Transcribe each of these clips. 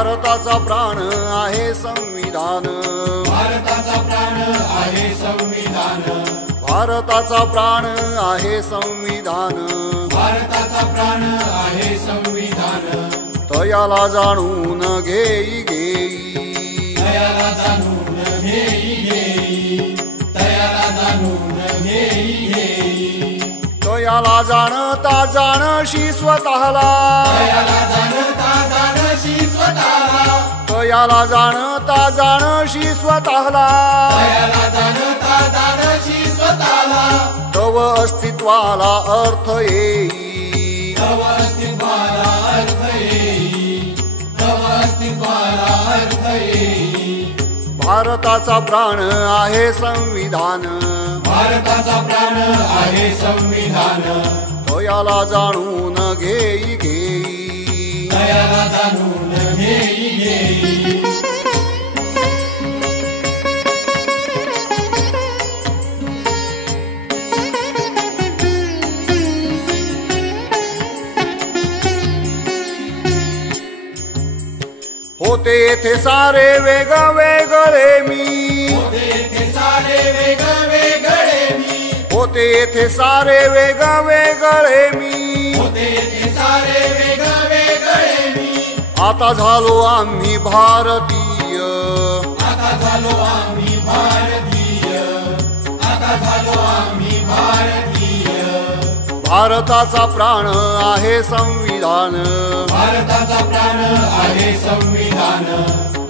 भारताचा प्राण आहे संविधान, भारताचा प्राण आहे संविधान, भारताचा प्राण आहे संविधान, भारताचा प्राण आहे संविधान. तयाला जाणून घेई घेई, तयाला जाणून घेई घेई, तयाला जाणून घेई घेई. तयाला जाणता जाणशी स्वतःला, तयाला जाणता जाणशी स्वतःला, तयाला जाणता जाणशी स्वतःला, तयाला जाणता जाणशी स्वतःला. तव अस्तित्वाला अर्थ येई, तव अस्तित्वाला अर्थ येई, तव अस्तित्वाला अर्थ येई. भारताचा प्राण आहे संविधान, भारताचा प्राण आहे संविधान. तयाला जाणून घेई घेई, तयाला जाणून घेई घेई. होते येथे सारे वेगवेगळे मी, होते येथे सारे वेगवेगळे मी, होते येथे सारे वेगवेगळे मी, होते येथे सारे वेगवेगळे मी. आता झालो आम्ही भारतीय, आता झालो आम्ही भारतीय, आता झालो आम्ही भारतीय. भारताचा प्राण आहे संविधान, भारताचा प्राण आहे संविधान.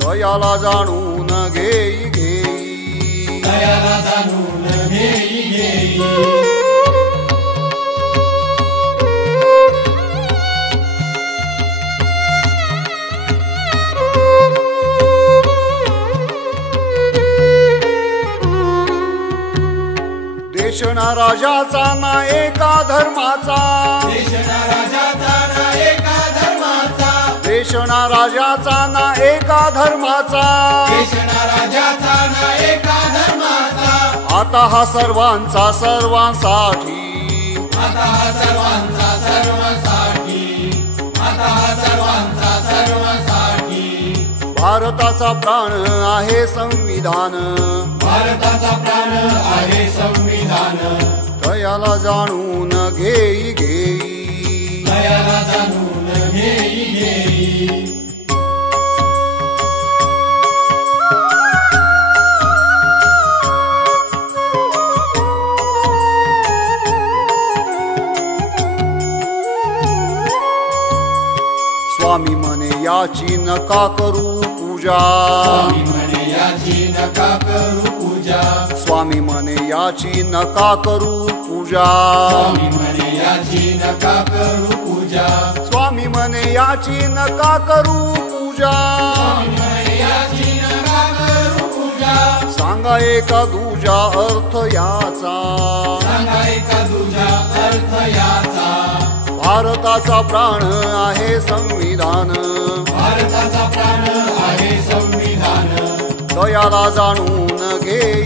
तयाला जाणून घेई घेई, तयाला जाणून घेई घेई. देशना राजाचा ना एका धर्माचा, देशना राजाचा ना एका धर्माचा, देशना राजाचा ना एका धर्माचा, देशना राजाचा ना एका धर्माचा. आता हा सर्वांचा सर्वांसाठी, आता हा सर्वांचा सर्वांसाठी, आता हा सर्वांचा सर्वांसाठी. भारताचा प्राण आहे संविधान, भारताचा प्राण आहे संविधान. तयाला जाणून घेई घेई, तयाला जाणून घेई घेई. स्वामी म्हणे याची नका करू पूजा, स्वामी म्हणे याची नका करू पूजा, स्वामी म्हणे याची नका करू पूजा, स्वामी म्हणे याची नका करू पूजा, स्वामी म्हणे याची नका करू पूजा. स्वामी म्हणे याची नका करू पूजा. सांगा एका दूजा अर्थ याचा, सांगा एका तुझा अर्थ याचा. भारताचा प्राण आहे संविधान, भारताचा प्राण आहे संविधान. तयाला जाणून घेई